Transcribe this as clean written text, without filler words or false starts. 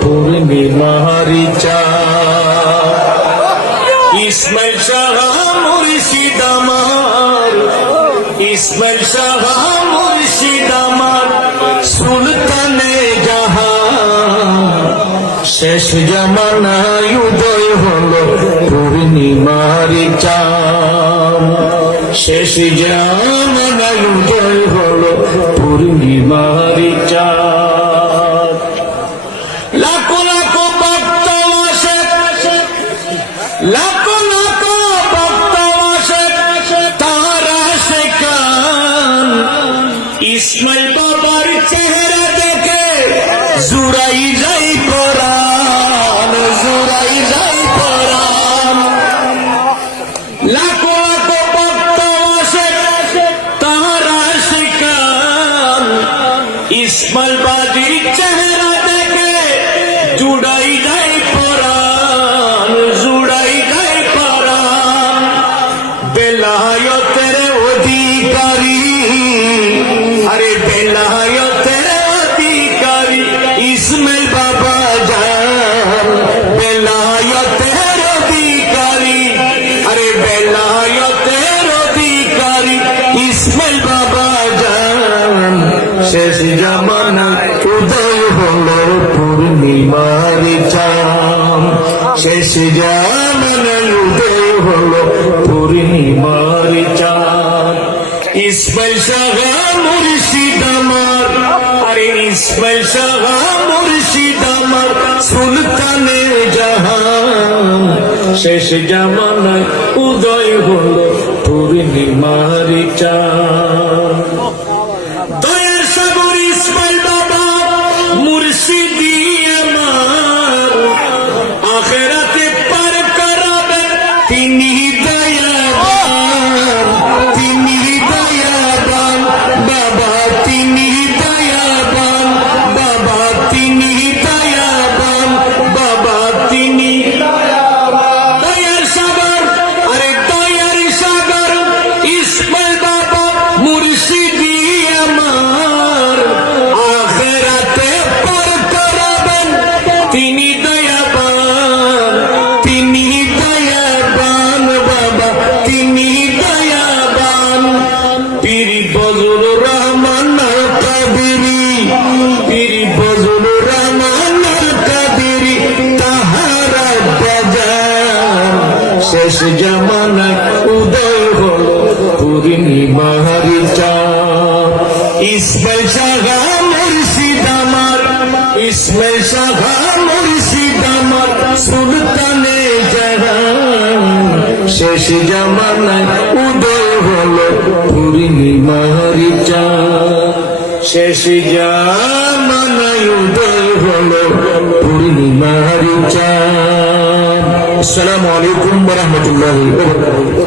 পূর্ণিমারি চাঁদ। ইসমাইল শাহ মুর্শিদ আমার, ইসমাইল শাহ মুর্শিদ আমার, সুলতানে জাহান। শেষ জামানায় উদয় হলো পূর্ণিমারি চাঁদ। শেষ জামানায় উদয় হলো পূর্ণিমারি চাঁদ। লাখো লাখো ভক্ত আসে, লাখো লাখো ভক্ত আসে, তারা সেখান। ইসমাইল বাবার চেহারা দেখে জুড়াই যাই পরাণ, জুড়াই যাই পরাণ। লাখো লাখো ভক্ত আসে, তারা সেখান। ইসমাইল বাজির চেহারা দেখে জুড়াই যায় পরাণ, জুড়াই যায় পরাণ। বেলায়েতের অধিকারী, আরে বেলায়েতের অধিকারী ইসমাইল বাবা জান। বেলায়েতের অধিকারী, আরে বেলায়েতের অধিকারী ইসমাইল বাবা জান। শেষ জামানায় উদয় হলো পূর্ণিমারি চাঁদ। শেষ জামানায় উদয় হলো পূর্ণিমারি চাঁদ। ইসমাইল শাহ মুর্শিদ আমার, আরে ইসমাইল শাহ মুর্শিদ আমার, সুলতানে জাহান। শেষ জামানায় উদয় হলো পূর্ণিমারি চাঁদ। দয়ার সাগর ইসমাইল বাবা মুর্শিদি আমার, আখেরাতে পার করাবেন তিনি দয়াবান, তিনি দয়াবান বাবা, তিনি দয়াবান বাবা, তিনি দয়াবান বাবা, তিনি দয়ার সাগর, আরে দয়ার সাগর ইসমাইল বাবা মুর্শিদি আমার, আখেরাতে পার করাবেন তিনি দয়াবান, তিনি দয়াবান বাবা, তিনি দয়াবান। পীর ফজলুর রহমান আল কাদেরী, পীর ফজলুর রহমান আল কাদেরী তাহারা বাজান। শেষ জামানায় উদয় হলো পূর্ণিমারি চাঁদ। ইসমাইল শাহ মুর্শিদ আমার, ইসমাইল শাহ মুর্শিদ আমার, সুলতানে জাহান। শেষ জামানায় উদয় হলো পূর্ণিমারি চাঁদ। শেষ জামানায় উদয় হলো পূর্ণিমারি চাঁদ। আসসালামু আলাইকুম ওয়া রাহমাতুল্লাহি ওয়া বারাকাতুহু।